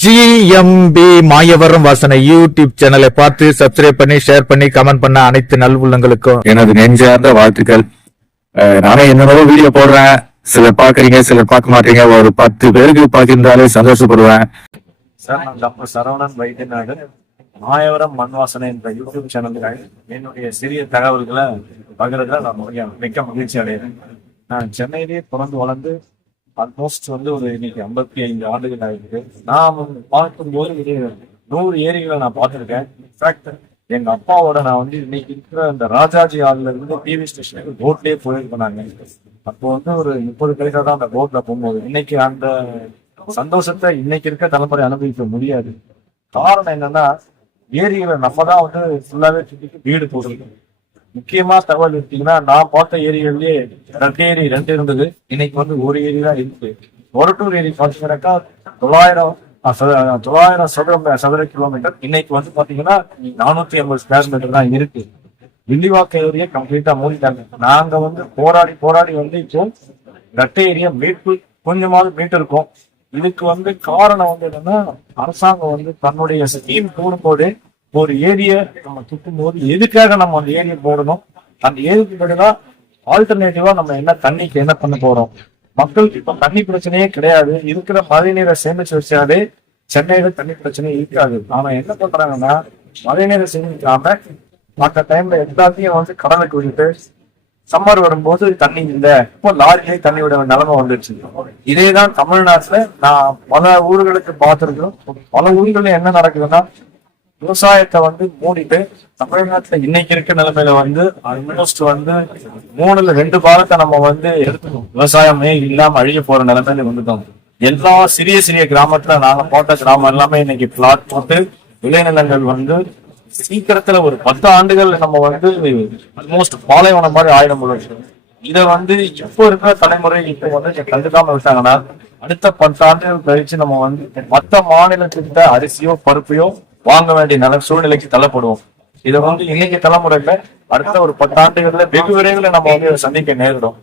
GMP Mayavaram வாசனை YouTube சேனலை பார்த்து சப்ஸ்கிரைப் பண்ணி ஷேர் பண்ணி கமெண்ட் பண்ண அனைத்து நல்வுள்ளங்களுக்கும் எனது நெஞ்சார்ந்த வாழ்த்துக்கள். நானே என்னென்னவோ வீடியோ போடுறேன். சிலர் பாக்குறீங்க சிலர் பார்க்க மாட்டீங்க. ஒரு பத்து பேருக்கு பார்த்திருந்தாலே சந்தோஷப்படுவேன். சார் நான் டாக்டர் சரவணன் வைத்தியநாடு மாயவரம் மண் வாசனை என்ற யூடியூப் சேனலுக்காக என்னுடைய சிறிய தகவல்களை பகிர்றதுல நான் மிக மிக்க மகிழ்ச்சி அடைகிறேன். நான் சென்னையிலேயே பிறந்து வளர்ந்து ஆல்மோஸ்ட் வந்து ஒரு இன்னைக்கு ஐம்பத்தி ஐந்து ஆண்டுகள் ஆயிருக்கு. நான் பார்க்கும்போது இது நூறு ஏரிகளை நான் பார்த்துருக்கேன். இன்ஃபேக்ட் எங்க அப்பாவோட நான் வந்து இன்னைக்கு இருக்கிற அந்த ராஜாஜி ஆள்ல இருந்து டிவி ஸ்டேஷனுக்கு போட்லயே போயிருப்பாங்க அப்போ வந்து ஒரு முப்பது கிலோமீட்டர் தான் அந்த போட்ல போகும்போது இன்னைக்கு அந்த சந்தோஷத்தை இன்னைக்கு இருக்க தலைமுறை அனுபவிக்க முடியாது. காரணம் என்னன்னா ஏரிகளை நம்ம தான் வந்து ஃபுல்லாவே சுத்திட்டு வீடு போட்டுருக்கோம். முக்கியமா தகவல் எடுத்தீங்கன்னா நான் பார்த்த ஏரிகள்லயே ரெண்டு ஏரி ரெண்டு இருந்தது. இன்னைக்கு வந்து ஒரு ஏரி தான் இருக்கு. ஒரட்டூர் ஏரி பார்த்தீங்கன்னாக்கா தொள்ளாயிரம் தொள்ளாயிரம் சதுர சதுர கிலோமீட்டர். இன்னைக்கு வந்து பாத்தீங்கன்னா நானூத்தி ஐம்பது ஸ்கொயர் மீட்டர் தான் இருக்கு. வில்லிவாக்க ஏரியா கம்ப்ளீட்டா மூடிட்டாங்க. நாங்க வந்து போராடி போராடி வந்து இப்போ கட்டை ஏரியா மீட்பு கொஞ்சமாவது மீட்டு இருக்கோம் இதுக்கு வந்து காரணம் வந்து என்னன்னா அரசாங்கம் வந்து தன்னுடைய ஸ்கீம் கூடும்போது ஒரு ஏரியை நம்ம சுற்றும் போது எதுக்காக நம்ம அந்த ஏரியை போடணும்? அந்த ஏரிக்கு பதிலாக ஆல்டர்னேட்டிவா நம்ம என்ன தண்ணிக்கு என்ன பண்ண போறோம்? மக்களுக்கு இப்ப தண்ணி பிரச்சனையே கிடையாது. இருக்கிற மழைநீரை சேமிச்சு வச்சாலே சென்னையில தண்ணி பிரச்சனையே இருக்காது. ஆனா என்ன பண்றாங்கன்னா மழைநீரை சேமிக்காம மற்ற டைம்ல எல்லாத்தையும் வந்து கடலுக்கு விட்டுட்டு சம்மர் வரும்போது தண்ணி இல்லை. இப்போ லாரிலே தண்ணி விட நிலைமை வந்துருச்சு. இதேதான் தமிழ்நாட்டுல நான் பல ஊர்களுக்கு பார்த்திருக்கோம் பல ஊர்களில் என்ன நடக்குதுன்னா விவசாயத்தை வந்து மூடிட்டு தமிழ்நாட்டுல இன்னைக்கு இருக்க நிலைமையில வந்து ஆல்மோஸ்ட் வந்து மூணுல ரெண்டு பாகத்தை நம்ம வந்து எடுத்துக்கணும். விவசாயமே இல்லாம அழிய போற நிலைமையில வந்துட்டோம். எல்லா சிறிய சிறிய கிராமத்துல நாங்க போட்ட கிராமம் எல்லாமே இன்னைக்கு பிளாட் போட்டு விளைநிலங்கள் வந்து சீக்கிரத்துல ஒரு பத்து ஆண்டுகள் நம்ம வந்து ஆல்மோஸ்ட் பாலைவனம் மாதிரி ஆயிடும் போது இதை வந்து இப்போ இருக்கிற தலைமுறை இப்போ வந்து கண்டுக்காம விட்டாங்கன்னா அடுத்த பத்து ஆண்டுகள் கழிச்சு நம்ம வந்து மற்ற மாநிலத்திட்ட அரிசியோ பருப்பையோ வாங்க வேண்டிய நில சூழ்நிலைக்கு தள்ளப்படுவோம். இதை வந்து இன்னைக்கு தலைமுறையில அடுத்த ஒரு பத்தாண்டுகள்ல வெகு விரைவில் நம்ம வந்து இதை சந்திக்க நேரிடும்.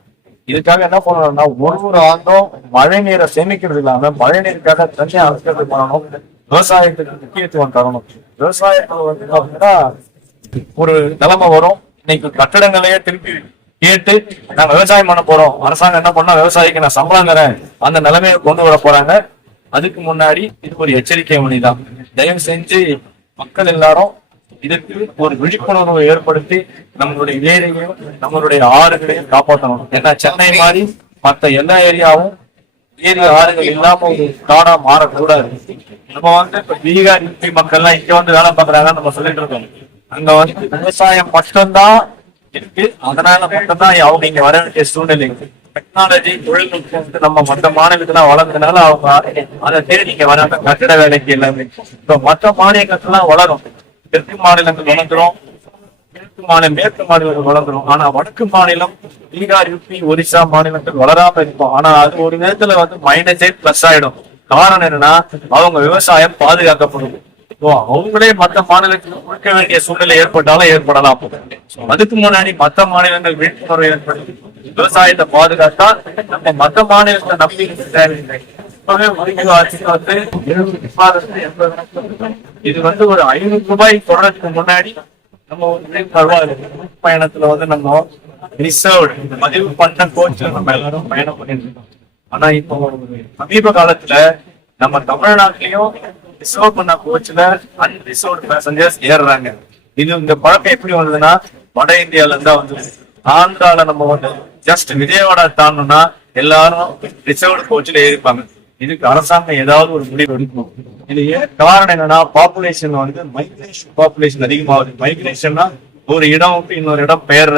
இதுக்காக என்ன பண்ணணும்னா ஒரு ஒரு ஆண்டும் மழை நீரை சேமிக்கிறது இல்லாம மழை நீருக்காக தனியா அரசு பண்ணணும். விவசாயத்துக்கு முக்கியத்துவம் தரணும். விவசாயத்துல வந்து ஒரு நிலைமை வரும். இன்னைக்கு கட்டடங்களையே திருப்பி கேட்டு நாங்க விவசாயம் பண்ண போறோம். அரசாங்கம் என்ன பண்ணா விவசாயிக்கு நான் சம்பளம் தரேன். அந்த நிலைமையை கொண்டு வர போறாங்க. அதுக்கு முன்னாடி இது ஒரு எச்சரிக்கை மணிதான் தயவு செஞ்சு மக்கள் எல்லாரும் இதற்கு ஒரு விழிப்புணர்வை ஏற்படுத்தி நம்மளுடைய ஏரியையும் நம்மளுடைய ஆறுகளையும் காப்பாற்றணும். ஏன்னா சென்னை மாதிரி மத்த எல்லா ஏரியாவும் ஏரி ஆறுகள் இல்லாம ஒரு காடா மாறக்கூடாது. நம்ம வந்து இப்ப பீகார் யூபி மக்கள் எல்லாம் இங்க வந்து வேலை பாக்குறாங்கன்னு நம்ம சொல்லிட்டு இருக்கோம். அங்க வந்து விவசாயம் மட்டும்தான் இருக்கு. அதனால மட்டும்தான் அவங்க இங்க வர வேண்டிய சூழ்நிலை டெக்னாலஜி தொழில்நுட்பம் நம்ம மற்ற மாநிலத்துல வளர்ந்ததுனால அவங்க அதை தேடி இங்க வராங்க. கட்டிட வேலைக்கு எல்லாமே. இப்ப மற்ற மாநிலங்கள்லாம் வளரும். தெற்கு மாநிலங்கள் வளர்ந்துரும் மேற்கு மாநிலம் மேற்கு மாநிலங்கள் வளர்ந்துரும் ஆனா வடக்கு மாநிலம் பீகார் யூபி ஒரிசா மாநிலங்கள் வளராம இருக்கும். ஆனா அது ஒரு நேரத்துல வந்து மைனஸே பிளஸ் ஆயிடும். காரணம் என்னன்னா அவங்க விவசாயம் பாதுகாக்கப்படும் அவங்களே மத்த மாநிலத்துக்கு கொடுக்க வேண்டிய சூழ்நிலை ஏற்பட்டாலும் ஏற்படலாம். அதுக்கு முன்னாடி மத்த மாநிலங்கள் விழிப்புணர்வு ஏற்படுத்தி விவசாயத்தை பாதுகாத்தா நம்ம மத்த மாநிலத்தை நம்பி தேவையில்லை. இது வந்து ஒரு ஐநூறு ரூபாய் தொடர்றதுக்கு முன்னாடி நம்ம வந்து பரவாயில்ல. பயணத்துல வந்து நம்ம ரிசர்வ் பதிவு பண்ண கோச்சு நம்ம எல்லாரும் பயணம் பண்ணிட்டு இருக்கோம். ஆனா இப்போ சமீப காலத்துல நம்ம தமிழ்நாட்டிலயும் ரிசர்வ் பண்ண கோச்ல அன்ரிசர்வ் பேசஞ்சர்ஸ் ஏறுறாங்க. இது இந்த பழக்கம் எப்படி வந்ததுன்னா வட இந்தியால இருந்தா வந்து ஆந்திரால நம்ம வந்து ஜஸ்ட் விஜயவாடா தாண்டணும்னா எல்லாரும் ரிசர்வ்டு கோச்ல ஏறிப்பாங்க. இதுக்கு அரசாங்கம் ஏதாவது ஒரு முடிவு எடுக்கணும். இது ஏன்? காரணம் என்னன்னா பாப்புலேஷன் வந்து மைக்ரேஷன் பாப்புலேஷன் அதிகமாகுது. மைக்ரேஷன்னா ஒரு இடம் விட்டு இன்னொரு இடம் பெயர்ற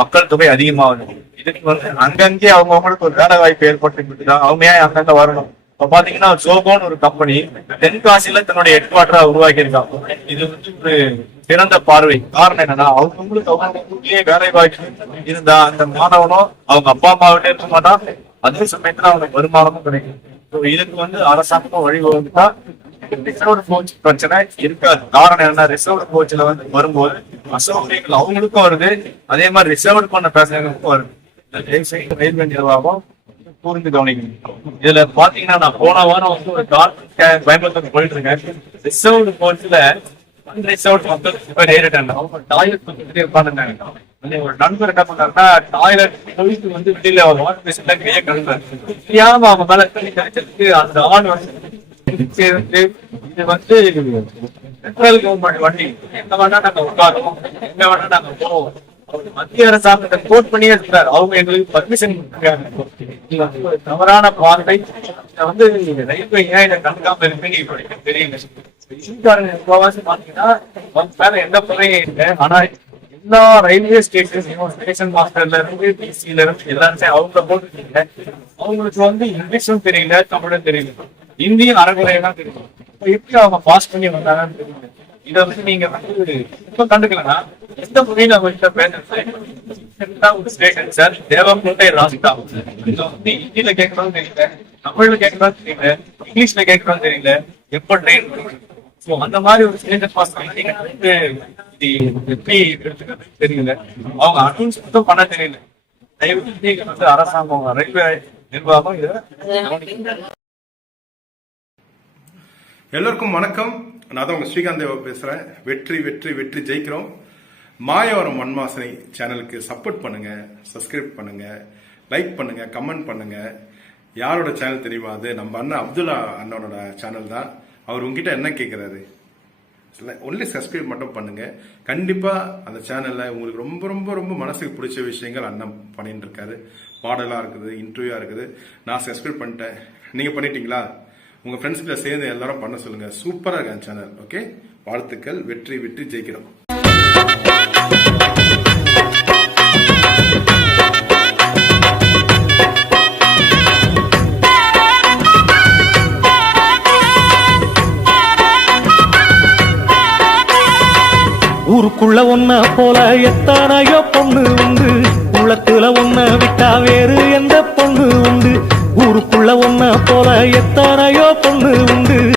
மக்கள் தொகை அதிகமாகுது. இதுக்கு வந்து அங்கங்கே அவங்கவுங்களுக்கு ஒரு வேலை வாய்ப்பு ஏற்பட்டு அவங்க ஏன் அங்கங்க வரணும். இப்ப பாத்தீங்கன்னா ஜோகோன்னு ஒரு கம்பெனி தென்காசியில தன்னுடைய ஹெட் குவார்டரா உருவாக்கி இருக்காங்க இது வந்து ஒரு சிறந்த பார்வை. காரணம் என்னன்னா அவங்களுக்கு அவங்களுக்குள்ளேயே வேலை வாய்ப்பு இருந்தா அந்த மாணவனும் அவங்க அப்பா அம்மாவிட்டே இருக்க மாட்டான். அதே சமயத்துல அவனுக்கு வருமானமும் கிடைக்கும். இதுக்கு வந்து அரசாங்கம் வழிவகுத்தா ரிசர்வ்டு கோச் பிரச்சனை இருக்காது. காரணம் என்ன ரிசர்வ் கோச்ல வந்து வரும்போது அசௌகரியங்கள் அவங்களுக்கும் வருது. அதே மாதிரி ரிசர்வ் பண்ண பேசஞ்சர்களுக்கும் வருது. ரயில்வே நிர்வாகம் கூர்ந்து கவனிக்கணும். இதுல பாத்தீங்கன்னா நான் போன வாரம் வந்து ஒரு டார்க் பயன்படுத்த போயிட்டு இருக்கேன். ரிசர்வ்டு கோர்ஸ்ல அன்ரிசர்வ்ட் மக்கள் இப்ப நேரிட்டாங்க அவங்க டாய்லெட் பக்கத்துலேயே உட்காந்துருந்தாங்க ஒரு நண்பர் என்ன பண்ணாருன்னா டாய்லெட் போயிட்டு வந்து வெளியில ஒரு வாட்டர் பேசிட்டு கையை கழுந்தாரு தெரியாம அவங்க மேல தண்ணி கிடைச்சதுக்கு அந்த ஆண் வந்து இது வந்து சென்ட்ரல் கவர்மெண்ட் வண்டி. எங்க வேணா நாங்க உட்காரோம் எங்க வேணா நாங்க போவோம். மத்திய அரசாங்கத்தை கோட் பண்ணியே இருக்கிறார் அவங்க எங்களுக்கு பர்மிஷன் தவறான பார்வை. வந்து ரயில்வே ஏன் இதை கண்காம இருக்குன்னு தெரியல. இந்திக்காரங்க முக்கால்வாசி பாத்தீங்கன்னா வேற எந்த குறையும் இல்லை. ஆனா எல்லா ரயில்வே ஸ்டேஷன்லையும் ஸ்டேஷன் மாஸ்டர்ல இருந்து டிசில இருந்து எல்லாருமே அவங்க போட்டுருக்கீங்க. அவங்களுக்கு வந்து இங்கிலீஷும் தெரியல தமிழும் தெரியல. இந்தியும் அறகுறையெல்லாம் தான் தெரியும். எப்படி அவங்க பாஸ் பண்ணி வந்தாங்கன்னு தெரியல. இதை வந்து நீங்க வந்து இப்ப கண்டுக்கலன்னா எந்த மொழியில அவங்ககிட்ட பேசுறது ஒரு ஸ்டேஷன் சார் தேவக்கோட்டை ராஸ்தா இதுல வந்து ஹிந்தியில கேட்கறோம் தெரியல தமிழ்ல கேட்கறோம் தெரியல இங்கிலீஷ்ல கேட்கறோம் தெரியல எப்ப ட்ரெயின் சோ அந்த மாதிரி ஒரு ஸ்டேட்டஸ் பாஸ் பண்ணி நீங்க வந்து இது எப்படி எடுத்துக்கிறது தெரியல அவங்க அனௌன்ஸ் மட்டும் பண்ண தெரியல. தயவு நீங்க வந்து அரசாங்கம் ரயில்வே நிர்வாகம் இதை கவனிக்கணும். எல்லோருக்கும் வணக்கம். நான் தான் உங்க ஸ்ரீகாந்த் தேவா பேசுறேன். வெற்றி வெற்றி வெற்றி ஜெயிக்கிறோம். மாயவரம் மண்மாசனை சேனலுக்கு சப்போர்ட் பண்ணுங்க சப்ஸ்கிரைப் பண்ணுங்க லைக் பண்ணுங்க கமெண்ட் பண்ணுங்க. யாரோட சேனல் தெரியுமா அது? நம்ம அண்ணன் அப்துல்லா அண்ணனோட சேனல் தான். அவர் உங்ககிட்ட என்ன கேட்கிறாரு ஒன்லி சப்ஸ்கிரைப் மட்டும் பண்ணுங்க. கண்டிப்பா அந்த சேனல்ல உங்களுக்கு ரொம்ப ரொம்ப ரொம்ப மனசுக்கு பிடிச்ச விஷயங்கள் அண்ணன் பண்ணிட்டு இருக்காரு. மாடலா இருக்குது இன்டர்வியூவா இருக்குது. நான் சப்ஸ்கிரைப் பண்ணிட்டேன். நீங்க பண்ணிட்டீங்களா? உங்க ஃப்ரெண்ட்ஸ்கிட்ட சேர்ந்து எல்லாரும் பண்ண சொல்லுங்க. சூப்பரா இருக்கு சேனல் ஓகே வாழ்த்துக்கள் வெற்றி விட்டு ஜெயிக்கிறோம். ஊருக்குள்ள ஒன்ன போல எத்தனையோ பொண்ணு உண்டு. உள்ளத்துல ஒன்ன விட்டா வேறு எந்த பொண்ணு உண்டு? ஊருக்குள்ள ஒன்ன போல எத்தனையோ பொண்ணு உண்டு.